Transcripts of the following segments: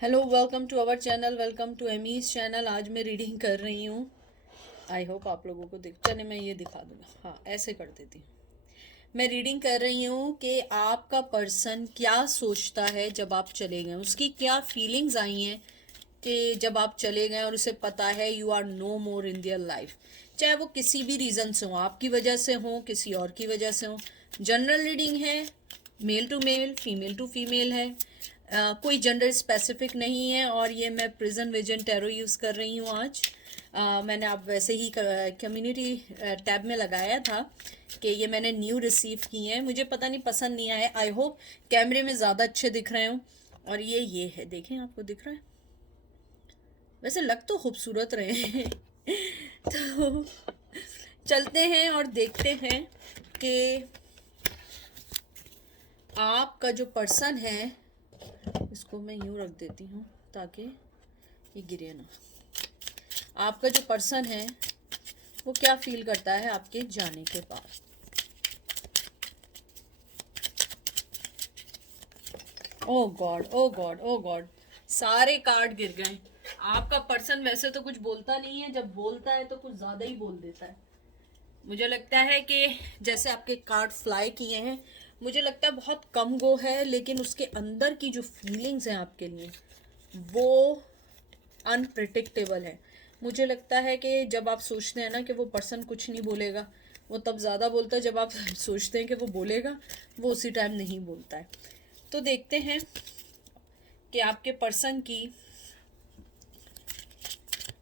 Hello, welcome to our channel, welcome to Amy's channel. आज मैं reading कर रही हूँ। आई होप आप लोगों को दिख चले। मैं ये दिखा दूँगा, हाँ ऐसे कर देती हूँ। मैं रीडिंग कर रही हूँ कि आपका पर्सन क्या सोचता है जब आप चले गए, उसकी क्या फीलिंग्स आई हैं कि जब आप चले गए और उसे पता है you are no more in their life. चाहे वो किसी भी रीज़न से हो, आपकी वजह से हो, किसी और की वजह से हो। जनरल रीडिंग है, male to male, female to female है। कोई जेंडर स्पेसिफिक नहीं है। और ये मैं प्रिजन विजन टैरो यूज़ कर रही हूँ आज। मैंने आप वैसे ही कम्युनिटी टैब में लगाया था कि ये मैंने न्यू रिसीव किए हैं। मुझे पता नहीं, पसंद नहीं आए। आई होप कैमरे में ज़्यादा अच्छे दिख रहे हो। और ये है, देखें आपको दिख रहा है। वैसे लग तो खूबसूरत रहे हैं। तो चलते हैं और देखते हैं कि आपका जो पर्सन है, इसको मैं यूं रख देती हूँ ताकि ये गिरे ना। आपका जो पर्सन है वो क्या फील करता है आपके जाने के बाद। ओ गॉड, ओ गॉड, ओ गॉड, सारे कार्ड गिर गए। आपका पर्सन वैसे तो कुछ बोलता नहीं है, जब बोलता है तो कुछ ज़्यादा ही बोल देता है। मुझे लगता है कि जैसे आपके कार्ड फ्लाई किए हैं, मुझे लगता है बहुत कम गो है, लेकिन उसके अंदर की जो फीलिंग्स हैं आपके लिए वो अनप्रिडिक्टेबल है। मुझे लगता है कि जब आप सोचते हैं ना कि वो पर्सन कुछ नहीं बोलेगा, वो तब ज़्यादा बोलता है। जब आप सोचते हैं कि वो बोलेगा, वो उसी टाइम नहीं बोलता है। तो देखते हैं कि आपके पर्सन की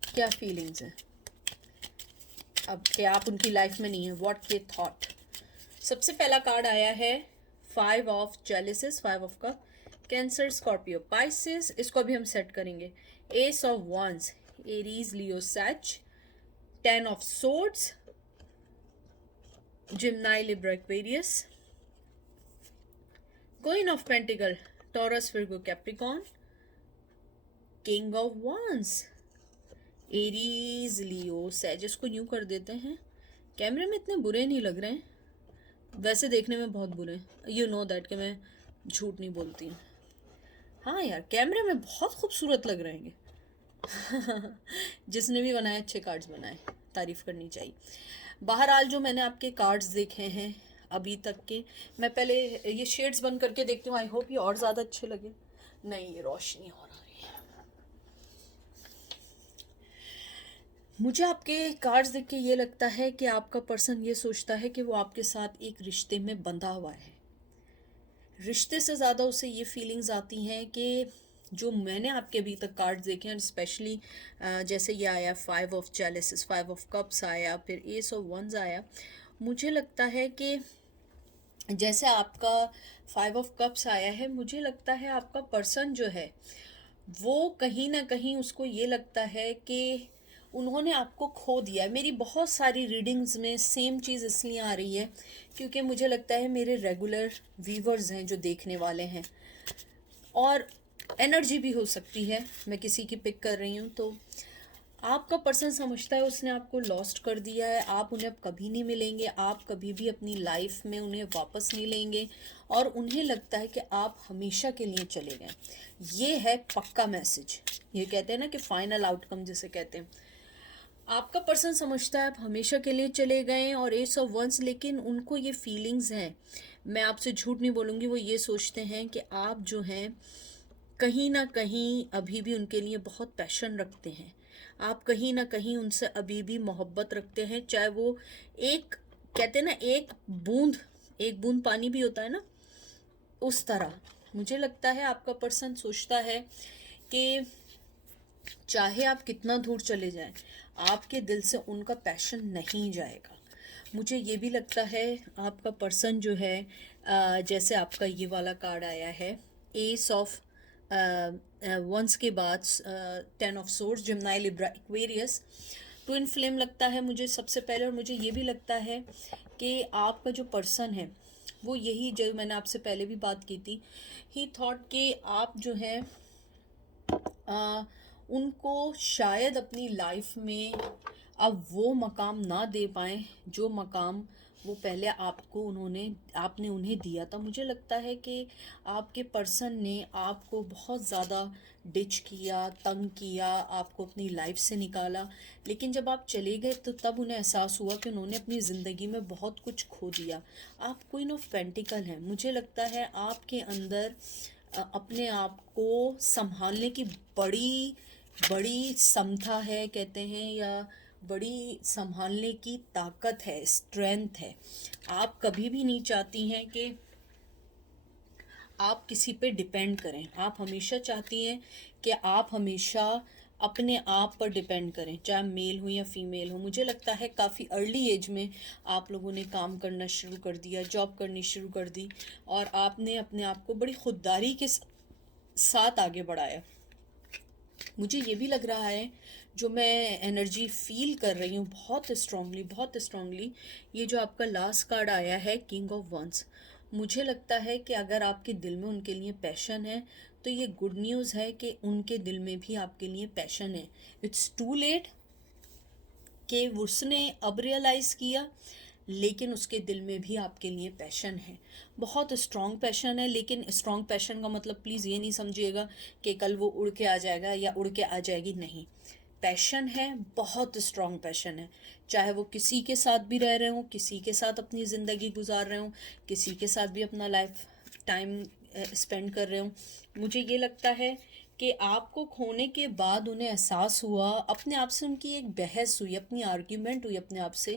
क्या फीलिंग्स हैं अब कि आप उनकी लाइफ में नहीं है। What they thought. सबसे पहला कार्ड आया है 5 of chalices, 5 of cup. Cancer, Scorpio, Pisces, इसको अभी हम सेट करेंगे। Ace of wands, Aries, Leo, Sag. 10 of swords, Gemini, Libra, Aquarius. Queen of pentacle, Taurus, Virgo, Capricorn. King of wands, Aries, Leo, Sag. इसको यूं कर देते हैं। कैमरे में इतने बुरे नहीं लग रहे हैं, वैसे देखने में बहुत बुरे हैं। यू नो दैट कि मैं झूठ नहीं बोलती हूँ। हाँ यार, कैमरे में बहुत खूबसूरत लग रहे हैं। जिसने भी बनाए अच्छे कार्ड्स बनाए, तारीफ करनी चाहिए। बहरहाल जो मैंने आपके कार्ड्स देखे हैं अभी तक के, मैं पहले ये शेड्स बंद करके देखती हूँ। आई होप ये और ज़्यादा अच्छे लगे। नहीं, ये रोशनी और आ रही है। मुझे आपके कार्ड्स देख के ये लगता है कि आपका पर्सन ये सोचता है कि वो आपके साथ एक रिश्ते में बंधा हुआ है। रिश्ते से ज़्यादा उसे ये फीलिंग्स आती हैं कि जो मैंने आपके अभी तक कार्ड्स देखे हैं, स्पेशली जैसे ये आया 5 ऑफ चैलिसेस, 5 ऑफ कप्स आया, फिर एस ऑफ वंस आया। मुझे लगता है कि जैसे आपका 5 ऑफ कप्स आया है, मुझे लगता है आपका पर्सन जो है वो कहीं ना कहीं उसको ये लगता है कि उन्होंने आपको खो दिया है। मेरी बहुत सारी रीडिंग्स में सेम चीज़ इसलिए आ रही है क्योंकि मुझे लगता है मेरे रेगुलर व्यूवर्स हैं जो देखने वाले हैं, और एनर्जी भी हो सकती है, मैं किसी की पिक कर रही हूँ। तो आपका पर्सन समझता है उसने आपको लॉस्ट कर दिया है, आप उन्हें अब कभी नहीं मिलेंगे, आप कभी भी अपनी लाइफ में उन्हें वापस नहीं लेंगे, और उन्हें लगता है कि आप हमेशा के लिए चले गए। ये है पक्का मैसेज। ये कहते हैं ना कि फाइनल आउटकम जिसे कहते हैं। आपका पर्सन समझता है आप हमेशा के लिए चले गए, और एस ऑफ वंस, लेकिन उनको ये फीलिंग्स हैं, मैं आपसे झूठ नहीं बोलूँगी, वो ये सोचते हैं कि आप जो हैं कहीं ना कहीं अभी भी उनके लिए बहुत पैशन रखते हैं। आप कहीं ना कहीं उनसे अभी भी मोहब्बत रखते हैं, चाहे वो एक, कहते हैं ना, एक बूंद पानी भी होता है ना, उस तरह। मुझे लगता है आपका पर्सन सोचता है कि चाहे आप कितना दूर चले जाएं, आपके दिल से उनका पैशन नहीं जाएगा। मुझे ये भी लगता है आपका पर्सन जो है, जैसे आपका ये वाला कार्ड आया है, एस ऑफ वंस के बाद 10 of swords, Gemini, Libra, Aquarius. Twin flame लगता है मुझे सबसे पहले। और मुझे ये भी लगता है कि आपका जो पर्सन है वो यही, जो मैंने आपसे पहले भी बात की थी, ही थॉट कि आप जो है उनको शायद अपनी लाइफ में अब वो मकाम ना दे पाएँ जो मकाम वो पहले आपने उन्हें दिया था। मुझे लगता है कि आपके पर्सन ने आपको बहुत ज़्यादा डिच किया, तंग किया, आपको अपनी लाइफ से निकाला, लेकिन जब आप चले गए तो तब उन्हें एहसास हुआ कि उन्होंने अपनी ज़िंदगी में बहुत कुछ खो दिया। आप क्वीन ऑफ पेंटिकल हैं। मुझे लगता है आपके अंदर अपने आप को संभालने की बड़ी बड़ी समता है, कहते हैं, या बड़ी संभालने की ताकत है, स्ट्रेंथ है। आप कभी भी नहीं चाहती हैं कि आप किसी पे डिपेंड करें। आप हमेशा चाहती हैं कि आप हमेशा अपने आप पर डिपेंड करें, चाहे मेल हो या फीमेल हो। मुझे लगता है काफ़ी अर्ली एज में आप लोगों ने काम करना शुरू कर दिया, जॉब करनी शुरू कर दी, और आपने अपने आप को बड़ी खुददारी के साथ आगे बढ़ाया। मुझे ये भी लग रहा है, जो मैं एनर्जी फील कर रही हूँ बहुत स्ट्रांगली, बहुत स्ट्रांगली, ये जो आपका लास्ट कार्ड आया है, किंग ऑफ वंस, मुझे लगता है कि अगर आपके दिल में उनके लिए पैशन है तो ये गुड न्यूज़ है कि उनके दिल में भी आपके लिए पैशन है। इट्स टू लेट कि उसने अब रियलाइज़ किया, लेकिन उसके दिल में भी आपके लिए पैशन है, बहुत स्ट्रॉन्ग पैशन है। लेकिन स्ट्रॉन्ग पैशन का मतलब प्लीज़ ये नहीं समझिएगा कि कल वो उड़ के आ जाएगा या उड़ के आ जाएगी, नहीं। पैशन है, बहुत स्ट्रॉन्ग पैशन है, चाहे वो किसी के साथ भी रह रहे हों, किसी के साथ अपनी ज़िंदगी गुजार रहे हों, किसी के साथ भी अपना लाइफ टाइम स्पेंड कर रहे हों। मुझे ये लगता है कि आपको खोने के बाद उन्हें एहसास हुआ, अपने आप से उनकी एक बहस हुई, अपनी आर्ग्यूमेंट हुई अपने आप से,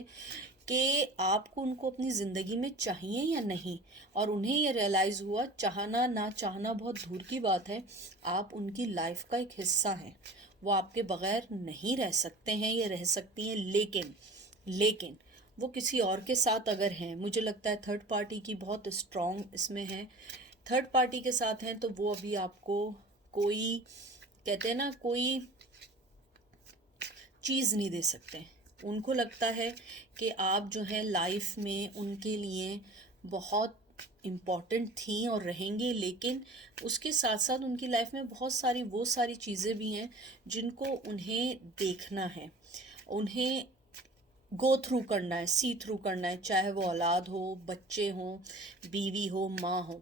कि आपको उनको अपनी ज़िंदगी में चाहिए या नहीं। और उन्हें ये रियलाइज़ हुआ, चाहना ना चाहना बहुत दूर की बात है, आप उनकी लाइफ का एक हिस्सा हैं। वो आपके बगैर नहीं रह सकते हैं, ये रह सकती हैं, लेकिन वो किसी और के साथ अगर हैं, मुझे लगता है थर्ड पार्टी की बहुत स्ट्रॉन्ग इसमें है, थर्ड पार्टी के साथ हैं, तो वो अभी आपको कोई, कहते हैं ना, कोई चीज़ नहीं दे सकते। उनको लगता है कि आप जो है लाइफ में उनके लिए बहुत इम्पॉर्टेंट थी और रहेंगे, लेकिन उसके साथ साथ उनकी लाइफ में बहुत सारी वो सारी चीज़ें भी हैं जिनको उन्हें देखना है, उन्हें गो थ्रू करना है, सी थ्रू करना है, चाहे वो औलाद हो, बच्चे हों, बीवी हो, माँ हो।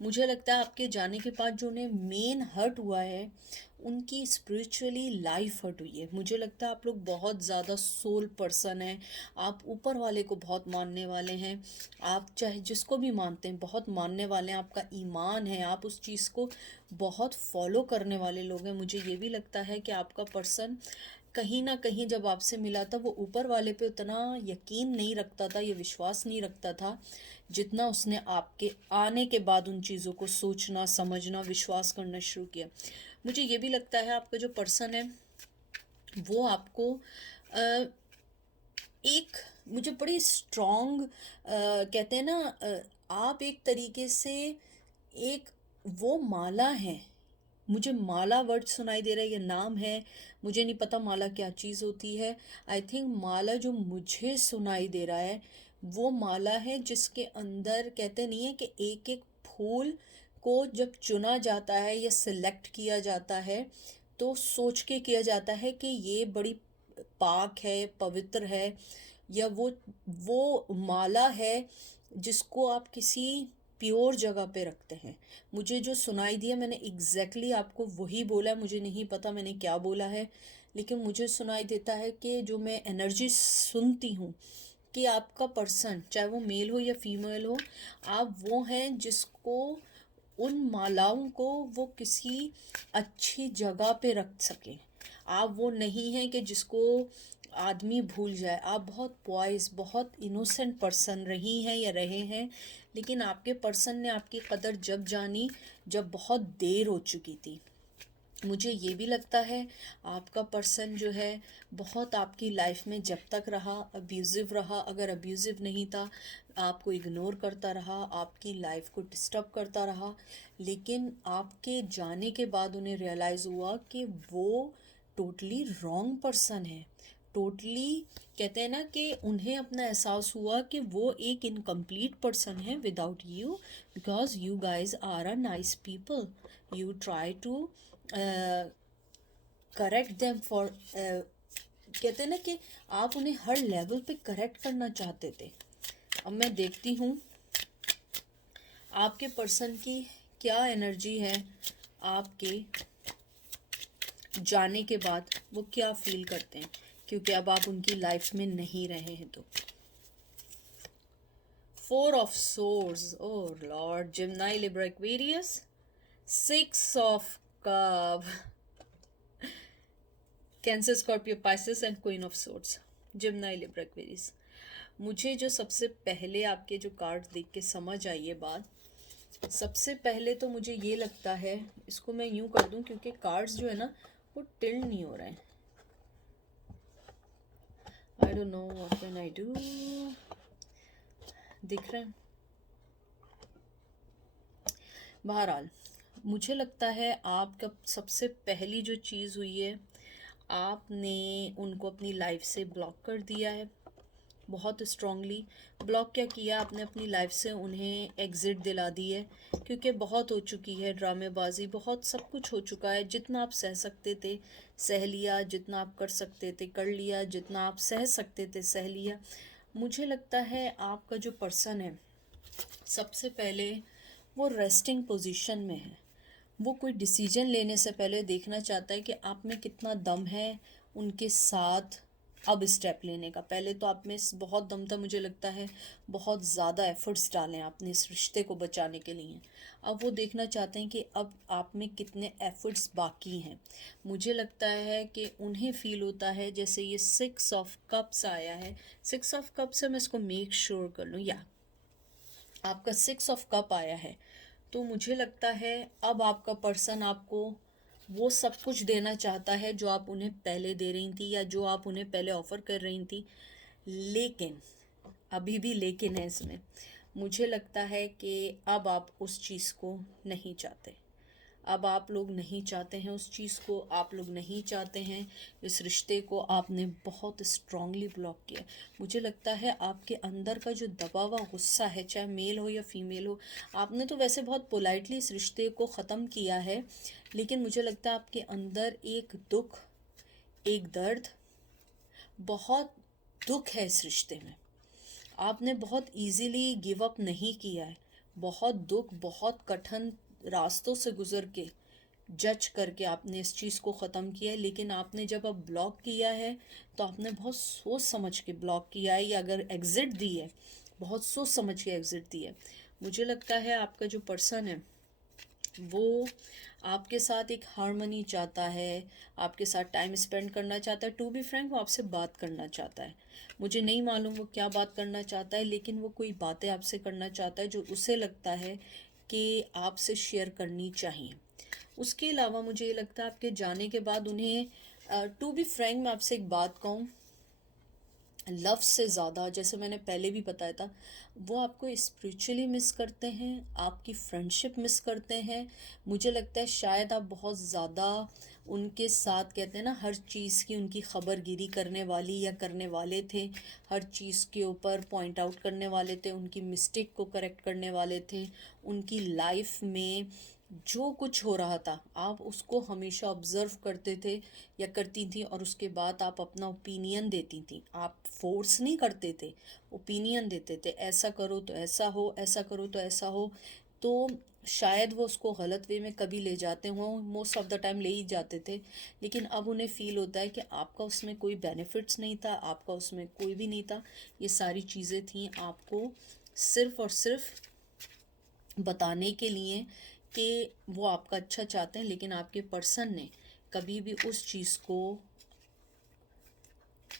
मुझे लगता है आपके जाने के बाद जो उन्हें मेन हर्ट हुआ है, उनकी स्पिरिचुअली लाइफ हर्ट हुई है। मुझे लगता है आप लोग बहुत ज़्यादा सोल पर्सन हैं, आप ऊपर वाले को बहुत मानने वाले हैं, आप चाहे जिसको भी मानते हैं बहुत मानने वाले हैं, आपका ईमान है, आप उस चीज़ को बहुत फॉलो करने वाले लोग हैं। मुझे ये भी लगता है कि आपका पर्सन कहीं ना कहीं जब आपसे मिला था, वो ऊपर वाले पे उतना यकीन नहीं रखता था, ये विश्वास नहीं रखता था, जितना उसने आपके आने के बाद उन चीज़ों को सोचना, समझना, विश्वास करना शुरू किया। मुझे ये भी लगता है आपका जो पर्सन है वो आपको अ, एक, मुझे बड़ी स्ट्रॉन्ग, कहते हैं ना, आप एक तरीके से एक वो माला है। मुझे माला वर्ड सुनाई दे रहा है, ये नाम है, मुझे नहीं पता माला क्या चीज़ होती है। आई थिंक माला जो मुझे सुनाई दे रहा है वो माला है जिसके अंदर, कहते नहीं है कि एक एक फूल को जब चुना जाता है या सिलेक्ट किया जाता है तो सोच के किया जाता है कि ये बड़ी पाक है, पवित्र है, या वो माला है जिसको आप किसी प्योर जगह पे रखते हैं। मुझे जो सुनाई दिया, मैंने एग्जैक्टली आपको वही बोला है, मुझे नहीं पता मैंने क्या बोला है, लेकिन मुझे सुनाई देता है कि जो मैं एनर्जी सुनती हूँ कि आपका पर्सन, चाहे वो मेल हो या फीमेल हो, आप वो हैं जिसको उन मालाओं को वो किसी अच्छी जगह पे रख सके। आप वो नहीं हैं कि जिसको आदमी भूल जाए। आप बहुत पॉइस, बहुत इनोसेंट पर्सन रही हैं या रहे हैं, लेकिन आपके पर्सन ने आपकी कदर जब जानी जब बहुत देर हो चुकी थी। मुझे ये भी लगता है आपका पर्सन जो है बहुत आपकी लाइफ में जब तक रहा अब्यूज़िव रहा। अगर अब्यूज़िव नहीं था, आपको इग्नोर करता रहा, आपकी लाइफ को डिस्टर्ब करता रहा, लेकिन आपके जाने के बाद उन्हें रियलाइज़ हुआ कि वो टोटली रॉन्ग पर्सन है, टोटली, कहते हैं ना कि उन्हें अपना एहसास हुआ कि वो एक इनकम्प्लीट पर्सन है without you, because you guys are a nice people, you try to correct them for, कहते हैं ना कि आप उन्हें हर लेवल पे करेक्ट करना चाहते थे, अब मैं देखती हूँ आपके पर्सन की क्या एनर्जी है, आपके जाने के बाद वो क्या फील करते हैं, क्योंकि अब आप उनकी लाइफ में नहीं रहे हैं। तो 4 of source, oh lord, Gemini, Libra, Aquarius, 6 of cup, Cancer, Scorpio, Pisces and queen of source, Gemini, Libra, Aquarius. मुझे जो सबसे पहले आपके जो कार्ड देख के समझ आई है बात, सबसे पहले तो मुझे ये लगता है, इसको मैं यूं कर दूं क्योंकि कार्ड्स जो है ना वो टिल्ड नहीं हो रहे हैं। I don't know what can I do. दिख रहे हैं। बहरहाल मुझे लगता है आपका सबसे पहली जो चीज़ हुई है, आपने उनको अपनी लाइफ से ब्लॉक कर दिया है। बहुत स्ट्रांगली ब्लॉक क्या किया आपने, अपनी लाइफ से उन्हें एग्ज़िट दिला दी है, क्योंकि बहुत हो चुकी है ड्रामेबाजी, बहुत सब कुछ हो चुका है। जितना आप सह सकते थे सह लिया, जितना आप कर सकते थे कर लिया, जितना आप सह सकते थे सह लिया। मुझे लगता है आपका जो पर्सन है सबसे पहले वो रेस्टिंग पोजीशन में है। वो कोई डिसीजन लेने से पहले देखना चाहता है कि आप में कितना दम है उनके साथ अब स्टेप लेने का। पहले तो आप में बहुत दम था, मुझे लगता है बहुत ज़्यादा एफर्ट्स डालें आपने इस रिश्ते को बचाने के लिए। अब वो देखना चाहते हैं कि अब आप में कितने एफर्ट्स बाकी हैं। मुझे लगता है कि उन्हें फील होता है जैसे ये 6 ऑफ कप्स आया है। 6 ऑफ कप्स से मैं इसको मेक श्योर कर लूँ, या आपका 6 ऑफ कप आया है, तो मुझे लगता है अब आपका पर्सन आपको वो सब कुछ देना चाहता है जो आप उन्हें पहले दे रही थी या जो आप उन्हें पहले ऑफ़र कर रही थी। लेकिन अभी भी लेकिन है इसमें, मुझे लगता है कि अब आप उस चीज़ को नहीं चाहते। अब आप लोग नहीं चाहते हैं उस चीज़ को, आप लोग नहीं चाहते हैं इस रिश्ते को। आपने बहुत स्ट्रांगली ब्लॉक किया। मुझे लगता है आपके अंदर का जो दबा हुआ गुस्सा है, चाहे मेल हो या फीमेल हो, आपने तो वैसे बहुत पोलाइटली इस रिश्ते को ख़त्म किया है, लेकिन मुझे लगता है आपके अंदर एक दुख, एक दर्द, बहुत दुख है इस रिश्ते में। आपने बहुत इजीली गिव अप नहीं किया है। बहुत दुख, बहुत कठिन रास्तों से गुजर के, जज करके आपने इस चीज़ को ख़त्म किया है। लेकिन आपने जब अब ब्लॉक किया है तो आपने बहुत सोच समझ के ब्लॉक किया है, या अगर एग्ज़िट दी है बहुत सोच समझ के एग्ज़िट दी है। मुझे लगता है आपका जो पर्सन है वो आपके साथ एक हार्मनी चाहता है, आपके साथ टाइम स्पेंड करना चाहता है। टू बी फ्रैंक, वो आपसे बात करना चाहता है। मुझे नहीं मालूम वो क्या बात करना चाहता है, लेकिन वो कोई बातें आपसे करना चाहता है जो उसे लगता है कि आपसे शेयर करनी चाहिए। उसके अलावा मुझे ये लगता है आपके जाने के बाद उन्हें, टू बी फ्रैंक मैं आपसे एक बात कहूँ, लव से ज़्यादा, जैसे मैंने पहले भी बताया था, वो आपको स्पिरिचुअली मिस करते हैं, आपकी फ्रेंडशिप मिस करते हैं। मुझे लगता है शायद आप बहुत ज़्यादा उनके साथ, कहते हैं ना, हर चीज़ की उनकी खबरगिरी करने वाली या करने वाले थे, हर चीज़ के ऊपर पॉइंट आउट करने वाले थे, उनकी मिस्टेक को करेक्ट करने वाले थे। उनकी लाइफ में जो कुछ हो रहा था आप उसको हमेशा ऑब्ज़र्व करते थे या करती थी, और उसके बाद आप अपना ओपिनियन देती थी। आप फोर्स नहीं करते थे, ओपिनियन देते थे, ऐसा करो तो ऐसा हो, ऐसा करो तो ऐसा हो। तो शायद वो उसको गलत वे में कभी ले जाते हों, मोस्ट ऑफ द टाइम ले ही जाते थे। लेकिन अब उन्हें फ़ील होता है कि आपका उसमें कोई बेनिफिट्स नहीं था, आपका उसमें कोई भी नहीं था। ये सारी चीज़ें थी आपको सिर्फ़ और सिर्फ बताने के लिए कि वो आपका अच्छा चाहते हैं। लेकिन आपके पर्सन ने कभी भी उस चीज़ को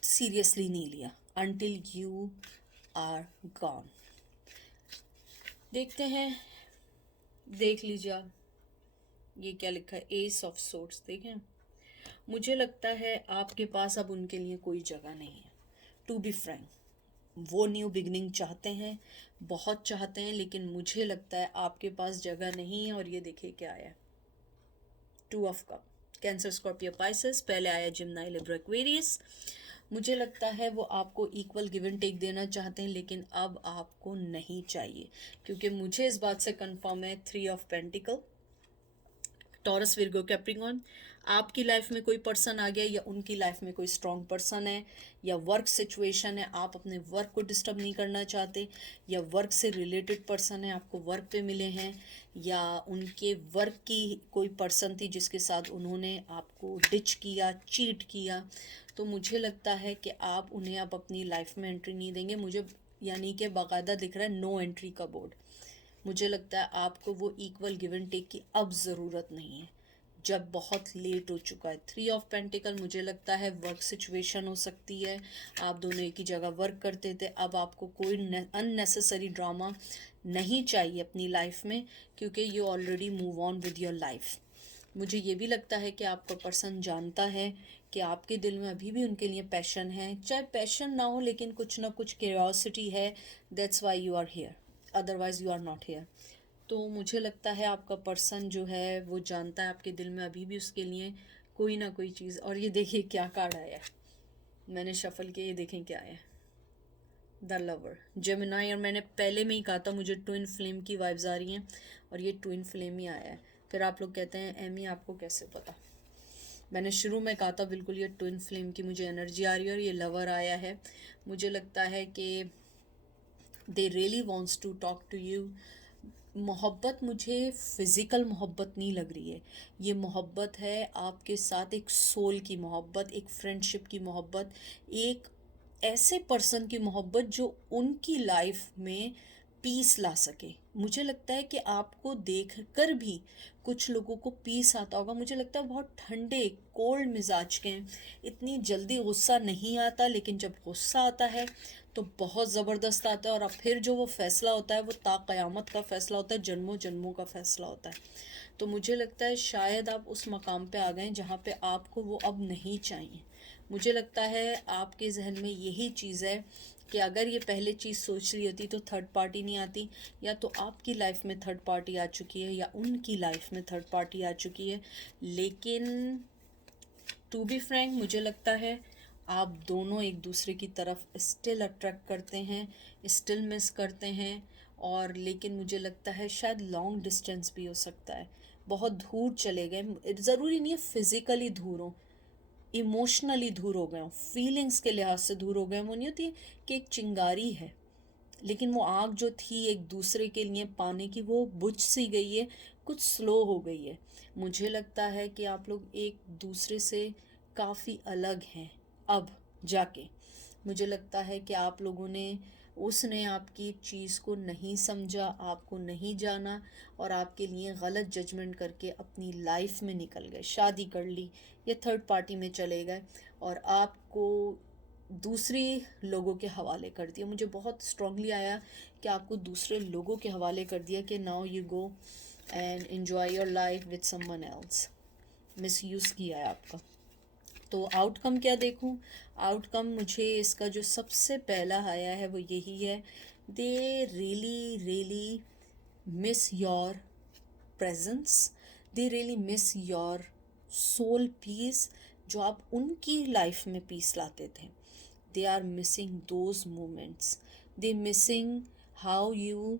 सीरियसली नहीं लिया until you are gone। देखते हैं, देख लीजिए आप, ये क्या लिखा है, एस ऑफ सोर्ट्स। देखें, मुझे लगता है आपके पास अब उनके लिए कोई जगह नहीं है। टू बी फ्रैंक, वो न्यू बिगनिंग चाहते हैं, बहुत चाहते हैं, लेकिन मुझे लगता है आपके पास जगह नहीं है। और ये देखिए क्या आया, 2 of cup, Cancer, Scorpio, Pisces, पहले आया जिम्नाई, लिब्रा, एक्वेरियस। मुझे लगता है वो आपको इक्वल गिव एंड टेक देना चाहते हैं, लेकिन अब आपको नहीं चाहिए, क्योंकि मुझे इस बात से कंफर्म है 3 of pentacle, Taurus, Virgo, Capricorn, आपकी लाइफ में कोई पर्सन आ गया या उनकी लाइफ में कोई स्ट्रॉन्ग पर्सन है, या वर्क सिचुएशन है, आप अपने वर्क को डिस्टर्ब नहीं करना चाहते, या वर्क से रिलेटेड पर्सन है, आपको वर्क पे मिले हैं, या उनके वर्क की कोई पर्सन थी जिसके साथ उन्होंने आपको डिच किया, चीट किया, तो मुझे लगता है कि आप उन्हें अब अपनी लाइफ में एंट्री नहीं देंगे। मुझे यानी कि बाकायदा दिख रहा है नो एंट्री का बोर्ड। मुझे लगता है आपको वो इक्वल गिव एंड टेक की अब ज़रूरत नहीं है, जब बहुत लेट हो चुका है। 3 ऑफ पेंटिकल, मुझे लगता है वर्क सिचुएशन हो सकती है, आप दोनों एक ही जगह वर्क करते थे, अब आपको कोई अननेसेसरी ड्रामा नहीं चाहिए अपनी लाइफ में, क्योंकि you already move on with your life. मुझे ये भी लगता है कि आपका पर्सन जानता है कि आपके दिल में अभी भी उनके लिए पैशन है, चाहे पैशन ना हो लेकिन कुछ ना कुछ क्यूरियोसिटी है, that's why you are here, otherwise you are not here. तो मुझे लगता है आपका पर्सन जो है वो जानता है आपके दिल में अभी भी उसके लिए कोई ना कोई चीज़। और ये देखिए क्या कार्ड आया है, मैंने शफल किया, ये देखें क्या है, द लवर, जेमिनाई। और मैंने पहले में ही कहा था मुझे ट्विन फ्लेम की वाइब्स आ रही हैं, और ये ट्विन फ्लेम ही आया है। फिर आप लोग कहते हैं एमी आपको कैसे पता, मैंने शुरू में कहा था बिल्कुल ये ट्विन फ्लेम की मुझे एनर्जी आ रही है, और ये लवर आया है। मुझे लगता है कि they really wants to talk to you. मोहब्बत मुझे फ़िज़िकल मोहब्बत नहीं लग रही है, ये मोहब्बत है आपके साथ एक सोल की मोहब्बत, एक फ्रेंडशिप की मोहब्बत, एक ऐसे पर्सन की मोहब्बत जो उनकी लाइफ में पीस ला सके। मुझे लगता है कि आपको देखकर भी कुछ लोगों को पीस आता होगा। मुझे लगता है बहुत ठंडे कोल्ड मिजाज के हैं, इतनी जल्दी गुस्सा नहीं आता, लेकिन जब गुस्सा आता है तो बहुत ज़बरदस्त आता है, और अब फिर जो वो फ़ैसला होता है वो ता क़यामत का फ़ैसला होता है, जन्मों जन्मों का फ़ैसला होता है। तो मुझे लगता है शायद आप उस मकाम पे आ गए जहाँ पे आपको वो अब नहीं चाहिए। मुझे लगता है आपके जहन में यही चीज़ है कि अगर ये पहले चीज़ सोच रही होती तो थर्ड पार्टी नहीं आती, या तो आपकी लाइफ में थर्ड पार्टी आ चुकी है या उनकी लाइफ में थर्ड पार्टी आ चुकी है। लेकिन टू बी फ्रैंक, मुझे लगता है आप दोनों एक दूसरे की तरफ स्टिल अट्रैक्ट करते हैं, स्टिल मिस करते हैं, और लेकिन मुझे लगता है शायद लॉन्ग डिस्टेंस भी हो सकता है, बहुत दूर चले गए। ज़रूरी नहीं है फिज़िकली दूर हो, इमोशनली दूर हो गए हो, फीलिंग्स के लिहाज से दूर हो गए। वो नहीं होती कि एक चिंगारी है लेकिन वो आग जो थी एक दूसरे के लिए पाने की वो बुझ सी गई है, कुछ स्लो हो गई है। मुझे लगता है कि आप लोग एक दूसरे से काफ़ी अलग हैं अब जाके। मुझे लगता है कि आप लोगों ने, उसने आपकी चीज़ को नहीं समझा, आपको नहीं जाना, और आपके लिए गलत जजमेंट करके अपनी लाइफ में निकल गए, शादी कर ली या थर्ड पार्टी में चले गए, और आपको दूसरी लोगों के हवाले कर दिया। मुझे बहुत स्ट्रांगली आया कि आपको दूसरे लोगों के हवाले कर दिया कि now you go and enjoy your life with someone else. Misuse किया है आपका। तो आउटकम क्या देखूं? आउटकम मुझे इसका जो सबसे पहला आया है वो यही है, they really really miss your presence, they really miss your soul peace, जो आप उनकी लाइफ में पीस लाते थे। They are missing those moments, they missing how you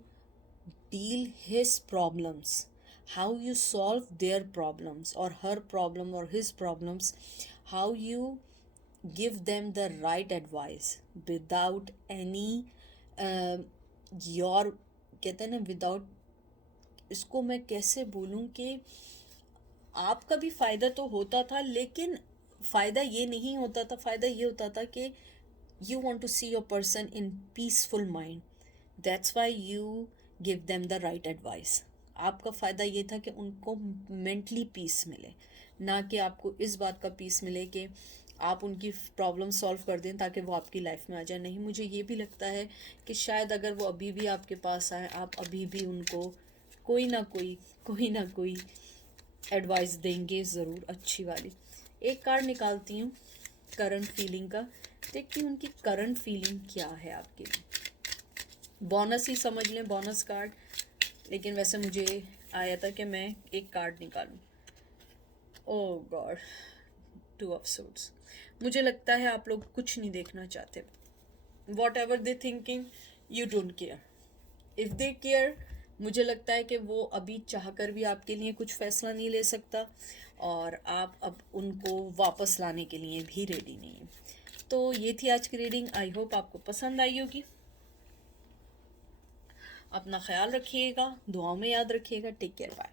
deal his problems, how you solve their problems or her problem or his problems, how you give them the right advice without any your, कहते हैं ना, without, इसको मैं कैसे बोलूँ कि आपका भी फ़ायदा तो होता था, लेकिन फ़ायदा ये नहीं होता था, फ़ायदा ये होता था कि you want to see your person in peaceful mind, that's why you give them the right advice। आपका फ़ायदा ये था कि उनको मेंटली पीस मिले, ना कि आपको इस बात का पीस मिले कि आप उनकी प्रॉब्लम सॉल्व कर दें ताकि वो आपकी लाइफ में आ जाए। नहीं, मुझे ये भी लगता है कि शायद अगर वो अभी भी आपके पास आए, आप अभी भी उनको कोई ना कोई एडवाइस देंगे ज़रूर, अच्छी वाली। एक कार्ड निकालती हूँ करंट फीलिंग का, देखती हूँ उनकी करंट फीलिंग क्या है आपके लिए। बोनस ही समझ लें, बोनस कार्ड, लेकिन वैसे मुझे आया था कि मैं एक कार्ड निकालूं। ओह गॉड, 2 ऑफ सोर्ड्स। मुझे लगता है आप लोग कुछ नहीं देखना चाहते। What ever they thinking, you don't care. If they care मुझे लगता है कि वो अभी चाहकर भी आपके लिए कुछ फैसला नहीं ले सकता, और आप अब उनको वापस लाने के लिए भी रेडी नहीं हैं। तो ये थी आज की रीडिंग। आई होप आपको पसंद आई होगी। अपना ख्याल रखिएगा, दुआओं में याद रखिएगा। Take care, bye.